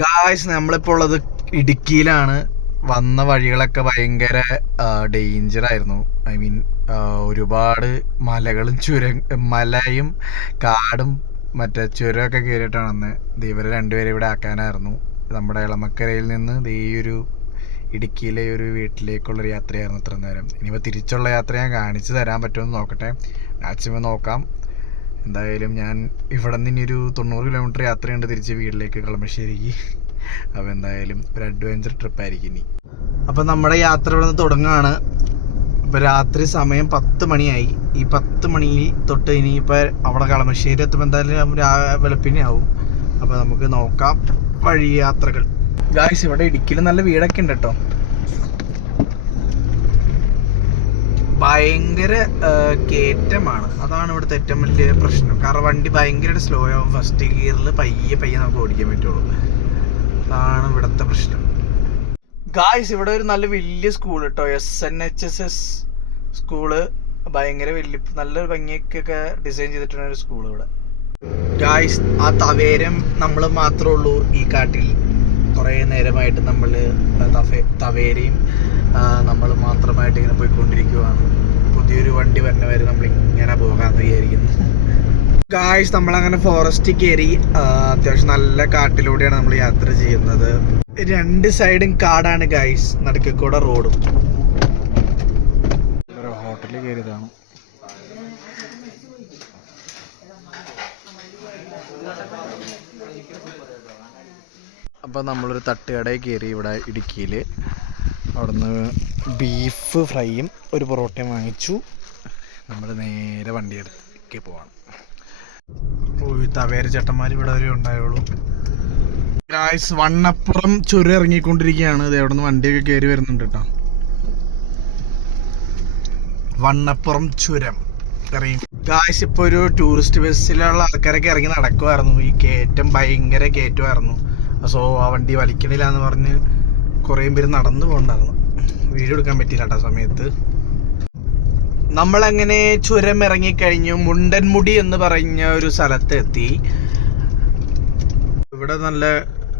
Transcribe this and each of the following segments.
Guys നമ്മളിപ്പോൾ ഉള്ളത് ഇടുക്കിയിലാണ്. വന്ന വഴികളൊക്കെ ഭയങ്കര ഡേഞ്ചർ ആയിരുന്നു. ഐ മീൻ ഒരുപാട് മലകളും മലയും കാടും മറ്റേ ചുരമൊക്കെ കയറിയിട്ടാണ് വന്നത്. ഇവരെ രണ്ടുപേരും ഇവിടെ ആക്കാനായിരുന്നു. നമ്മുടെ ഇളമക്കരയിൽ നിന്ന് ഈ ഒരു ഇടുക്കിയിലെ ഒരു വീട്ടിലേക്കുള്ളൊരു യാത്രയായിരുന്നു ഇത്ര നേരം. ഇനിയിപ്പോൾ തിരിച്ചുള്ള യാത്ര ഞാൻ കാണിച്ചു തരാൻ പറ്റുമെന്ന് നോക്കട്ടെ, മാക്സിമം നോക്കാം. എന്തായാലും ഞാൻ ഇവിടെ നിന്ന് ഇനി ഒരു 90 കിലോമീറ്റർ യാത്രയുണ്ട് തിരിച്ച് വീട്ടിലേക്ക്, കളമശ്ശേരിക്ക്. അപ്പോൾ എന്തായാലും ഒരു അഡ്വഞ്ചർ ട്രിപ്പായിരിക്കും ഇനി. അപ്പോൾ നമ്മുടെ യാത്ര ഇവിടെ നിന്ന് തുടങ്ങുകയാണ്. ഇപ്പോൾ രാത്രി സമയം 10 മണിയായി. ഈ 10 മണിയിൽ തൊട്ട് ഇനിയിപ്പോൾ അവിടെ കളമശ്ശേരി എത്തുമ്പോൾ എന്തായാലും വെളുപ്പിനെ ആവും. അപ്പോൾ നമുക്ക് നോക്കാം വഴി യാത്രകൾ. ഗായ്സ്, ഇവിടെ ഇടുക്കിയിൽ നല്ല വീടൊക്കെ ഉണ്ട് കേട്ടോ. ഭയങ്കര കയറ്റമാണ്, അതാണ് ഇവിടുത്തെ ഏറ്റവും വലിയ പ്രശ്നം. കാരണം വണ്ടി ഭയങ്കരമായിട്ട് സ്ലോ ആവും. ഫസ്റ്റ് ഗിയറിൽ പയ്യെ നമുക്ക് ഓടിക്കാൻ പറ്റുള്ളൂ. അതാണ് ഇവിടുത്തെ പ്രശ്നം. ഗായ്സ്, ഇവിടെ ഒരു നല്ല വലിയ സ്കൂൾ കേട്ടോ, SNHSS സ്കൂള്. ഭയങ്കര വലിയ നല്ലൊരു ഭംഗിയൊക്കെ ഡിസൈൻ ചെയ്തിട്ടുള്ള ഒരു സ്കൂൾ ഇവിടെ. ഗായ്സ്, ആ തവേരം നമ്മൾ മാത്രമേ ഉള്ളൂ ഈ കാട്ടിൽ. കുറേ നേരമായിട്ട് നമ്മൾ തവേരയും നമ്മൾ മാത്രമായിട്ട് ഇങ്ങനെ പോയിക്കൊണ്ടിരിക്കുകയാണ്. പുതിയൊരു വണ്ടി വരുന്ന വരെ നമ്മളിങ്ങനെ പോകാമെന്ന് വിചാരിക്കുന്നു. ഗായ്സ്, നമ്മളങ്ങനെ ഫോറസ്റ്റ് കയറി. അത്യാവശ്യം നല്ല കാട്ടിലൂടെയാണ് നമ്മൾ യാത്ര ചെയ്യുന്നത്. രണ്ട് സൈഡും കാടാണ് ഗായ്സ്, നടുക്കൂടെ റോഡും. ഹോട്ടലിൽ കയറിയതാണ്. അപ്പോൾ നമ്മളൊരു തട്ടുകടയിൽ കയറി ഇവിടെ ഇടുക്കിയിൽ. അവിടുന്ന് ബീഫ് ഫ്രൈയും ഒരു പൊറോട്ടയും വാങ്ങിച്ചു. നമ്മൾ നേരെ വണ്ടി എടുത്തേക്ക് പോവാണ്. തവേര ചേട്ടന്മാർ ഇവിടെ വരെ ഉണ്ടായുള്ളൂ. ഗായ്സ്, വണ്ണപ്പുറം ചുരം ഇറങ്ങിക്കൊണ്ടിരിക്കുകയാണ്. ഇത് അവിടെ നിന്ന് വണ്ടിയൊക്കെ കയറി വരുന്നുണ്ട് കേട്ടോ. വണ്ണപ്പുറം ചുരം ഇറങ്ങി. ഗായ്സ്, ഇപ്പോൾ ഒരു ടൂറിസ്റ്റ് ബസ്സിലുള്ള ആൾക്കാരൊക്കെ ഇറങ്ങി നടക്കുമായിരുന്നു. ഈ കയറ്റം ഭയങ്കര കയറ്റമായിരുന്നു. സോ ആ വണ്ടി വലിക്കണില്ല എന്ന് പറഞ്ഞ് കുറേ പേര് നടന്നു പോകണ്ടായിരുന്നു. വീഡിയോ എടുക്കാൻ പറ്റിയില്ല കേട്ടോ സമയത്ത്. നമ്മളങ്ങനെ ചുരം ഇറങ്ങിക്കഴിഞ്ഞു. മുണ്ടൻമുടി എന്ന് പറഞ്ഞ ഒരു സ്ഥലത്ത് എത്തി. ഇവിടെ നല്ല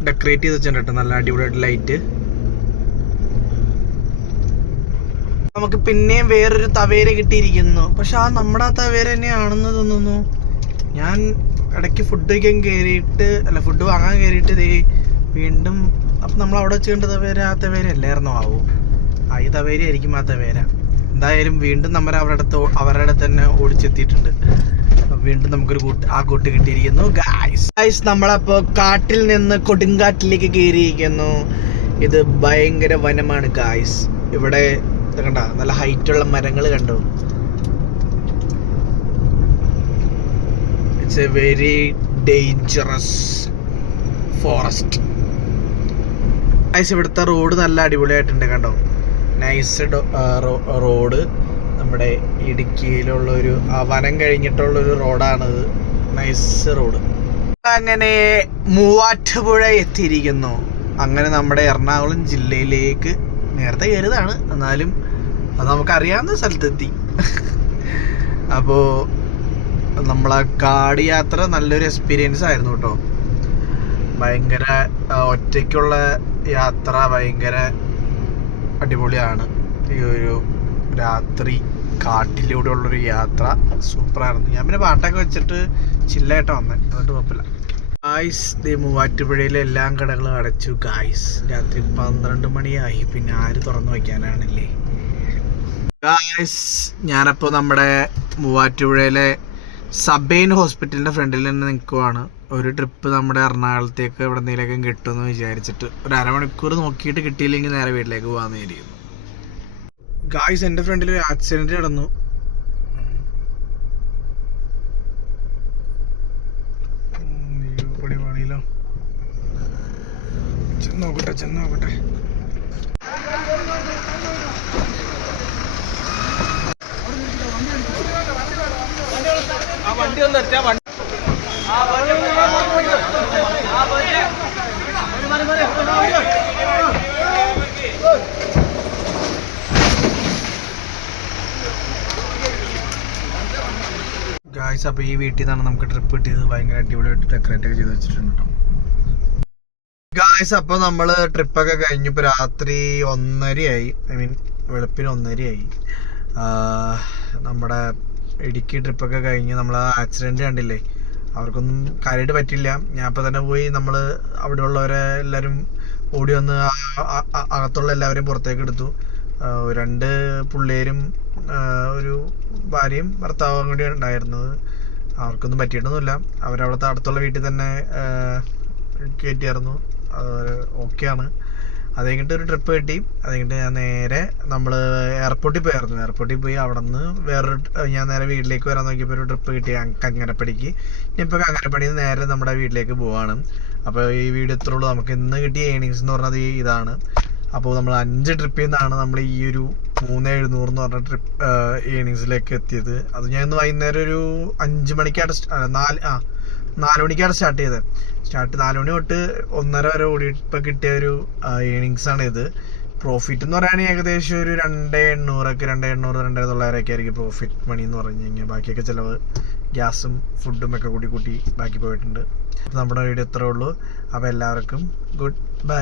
ഡെക്കറേറ്റ് ചെയ്ത് വെച്ചിട്ടുണ്ട് കേട്ടോ, നല്ല അടിപൊളിയായിട്ട് ലൈറ്റ്. നമുക്ക് പിന്നെയും വേറൊരു തവേര കിട്ടിയിരിക്കുന്നു. പക്ഷെ ആ നമ്മുടെ ആ തവേര തന്നെയാണെന്ന് തോന്നുന്നു. ഞാൻ ഇടയ്ക്ക് ഫുഡ് വാങ്ങാൻ കയറിയിട്ട് വീണ്ടും അപ്പം നമ്മൾ അവിടെ വെച്ചുകൊണ്ട് തവേര ആ തവേര അല്ലായിരുന്നോ ആവും. ഈ തവേര ആയിരിക്കും ആ തവേര. എന്തായാലും വീണ്ടും നമ്മൾ അവരുടെ അടുത്ത് തന്നെ ഓടിച്ചെത്തിയിട്ടുണ്ട്. വീണ്ടും നമുക്കൊരു കൂട്ട് കിട്ടിയിരിക്കുന്നു. ഗായ്സ്, നമ്മളപ്പോൾ കാട്ടിൽ നിന്ന് കൊടുങ്കാറ്റിലേക്ക് കയറിയിരിക്കുന്നു. ഇത് ഭയങ്കര വനമാണ് ഗായ്സ്. ഇവിടെ കണ്ട നല്ല ഹൈറ്റുള്ള മരങ്ങൾ കണ്ടോ. It's A very dangerous forest. Guys, ഇവിടുത്തെ റോഡ് നല്ല അടിപൊളിയായിട്ടുണ്ട് കണ്ടോ. Nice road. നമ്മുടെ ഇടുക്കിയിലുള്ളൊരു വനം കഴിഞ്ഞിട്ടുള്ളൊരു റോഡാണിത്. Nice road. അങ്ങനെ മൂവാറ്റുപുഴ എത്തിയിരിക്കുന്നു. അങ്ങനെ നമ്മുടെ എറണാകുളം ജില്ലയിലേക്ക് നേരത്തെ കയറിയതാണ്, എന്നാലും അത് നമുക്കറിയാവുന്ന സ്ഥലത്തെത്തി. അപ്പോൾ നമ്മളെ കാട് യാത്ര നല്ലൊരു എക്സ്പീരിയൻസ് ആയിരുന്നു കേട്ടോ. ഭയങ്കര ഒറ്റയ്ക്കുള്ള യാത്ര ഭയങ്കര അടിപൊളിയാണ്. ഈ ഒരു രാത്രി കാട്ടിലൂടെ ഉള്ളൊരു യാത്ര സൂപ്പറായിരുന്നു. ഞാൻ പിന്നെ പാട്ടൊക്കെ വെച്ചിട്ട് ചില്ലായിട്ട് വന്നത്, അതുകൊണ്ട് കുഴപ്പമില്ല. ഗായ്സ്, മൂവാറ്റുപുഴയിലെ എല്ലാ കടകളും അടച്ചു ഗായ്സ്. രാത്രി 12 മണിയായി. പിന്നെ ആര് തുറന്നു വയ്ക്കാനാണല്ലേ ഗായ്സ്. ഞാനപ്പോൾ നമ്മുടെ മൂവാറ്റുപുഴയിലെ സബൈൻ ഹോസ്പിറ്റലിൻ്റെ ഫ്രണ്ടിൽ തന്നെ നിൽക്കുവാണ്. ഒരു ട്രിപ്പ് നമ്മുടെ എറണാകുളത്തേക്ക് എവിടെ എന്തെങ്കിലുമൊക്കെ കിട്ടുമെന്ന് വിചാരിച്ചിട്ട് ഒരു അരമണിക്കൂർ നോക്കിയിട്ട് കിട്ടിയില്ലെങ്കിൽ നേരെ വീട്ടിലേക്ക് പോകാമെന്ന് വിചാരിക്കുന്നു. ഗായ്സ്, എൻ്റെ ഫ്രണ്ടിൽ ഒരു ആക്സിഡൻറ്റ് നടന്നു. പണിയിലോ ചെന്നോക്കട്ടെ. വണ്ടി ഒന്ന് എടുത്താ ഗായ്സ്. അപ്പോൾ ഈ വീട്ടിൽ നിന്നാണ് നമുക്ക് ട്രിപ്പ് കിട്ടിയത്. ഭയങ്കര അടിപൊളിയായിട്ട് ഡെക്കറേറ്റ് ഒക്കെ ചെയ്ത് വെച്ചിട്ടുണ്ട് കേട്ടോ. ഗായ്സ്, അപ്പോൾ നമ്മൾ ട്രിപ്പൊക്കെ കഴിഞ്ഞു. ഇപ്പോൾ രാത്രി 1:30 ഐ മീൻ വെളുപ്പിന് 1:30 നമ്മുടെ ഇടുക്കി ട്രിപ്പൊക്കെ കഴിഞ്ഞ് നമ്മൾ ആക്സിഡൻറ്റ് കണ്ടില്ലേ, അവർക്കൊന്നും കാര്യമായിട്ട് പറ്റില്ല. ഞാൻ ഇപ്പോൾ തന്നെ പോയി നമ്മൾ അവിടെ ഉള്ളവരെ എല്ലാവരും ഓടി വന്ന് അകത്തുള്ള എല്ലാവരെയും പുറത്തേക്ക് എടുത്തു. 2 പിള്ളേരും ഒരു ഭാര്യയും ഭർത്താവും കൂടി ഉണ്ടായിരുന്നത്. അവർക്കൊന്നും പറ്റിയിട്ടൊന്നുമില്ല. അവരവിടുത്തെ അടുത്തുള്ള വീട്ടിൽ തന്നെ കയറ്റിയായിരുന്നു. ഓക്കെയാണ്. അത് കഴിഞ്ഞിട്ട് ഒരു ട്രിപ്പ് കിട്ടി. അത് കഴിഞ്ഞിട്ട് ഞാൻ നേരെ നമ്മൾ എയർപോർട്ടിൽ പോയായിരുന്നു. എയർപോർട്ടിൽ പോയി അവിടെ നിന്ന് ഞാൻ നേരെ വീട്ടിലേക്ക് വരാൻ നോക്കിയപ്പോൾ ഒരു ട്രിപ്പ് കിട്ടി കങ്ങരപ്പടിക്ക്. ഇനിയിപ്പോൾ കങ്ങരപ്പടിയിൽ നിന്ന് നേരെ നമ്മുടെ വീട്ടിലേക്ക് പോവാണ്. അപ്പോൾ ഈ വീഡിയോ ഇത്രേ ഉള്ളൂ. നമുക്ക് ഇന്ന് കിട്ടിയ ഏണിങ്സ് എന്ന് പറഞ്ഞത് ഇതാണ്. അപ്പോൾ നമ്മൾ 5 ട്രിപ്പിൽ നിന്നാണ് നമ്മൾ ഈ ഒരു 3700 എന്ന് പറഞ്ഞ ട്രിപ്പ് ഏണിങ്സിലേക്ക് എത്തിയത്. അത് ഞാൻ ഇന്ന് വൈകുന്നേരം ഒരു 5 മണിക്കാണ് 4 മണിക്കാണ് സ്റ്റാർട്ട് ചെയ്തത്. 4 മണി തൊട്ട് 1:30 വരെ ഓടിയപ്പോൾ കിട്ടിയ ഒരു ഏണിങ്സ് ആണ് ഇത്. പ്രോഫിറ്റ് എന്ന് പറയുകയാണെങ്കിൽ ഏകദേശം ഒരു 2,800 2,900 ആയിരിക്കും പ്രോഫിറ്റ് മണി എന്ന് പറഞ്ഞു കഴിഞ്ഞാൽ. ബാക്കിയൊക്കെ ചിലവ് ഗ്യാസും ഫുഡും ഒക്കെ കൂട്ടി ബാക്കി പോയിട്ടുണ്ട്. അപ്പോൾ നമ്മുടെ വീഡിയോ ഇത്രേ ഉള്ളൂ. അപ്പോൾ എല്ലാവർക്കും ഗുഡ് ബൈ.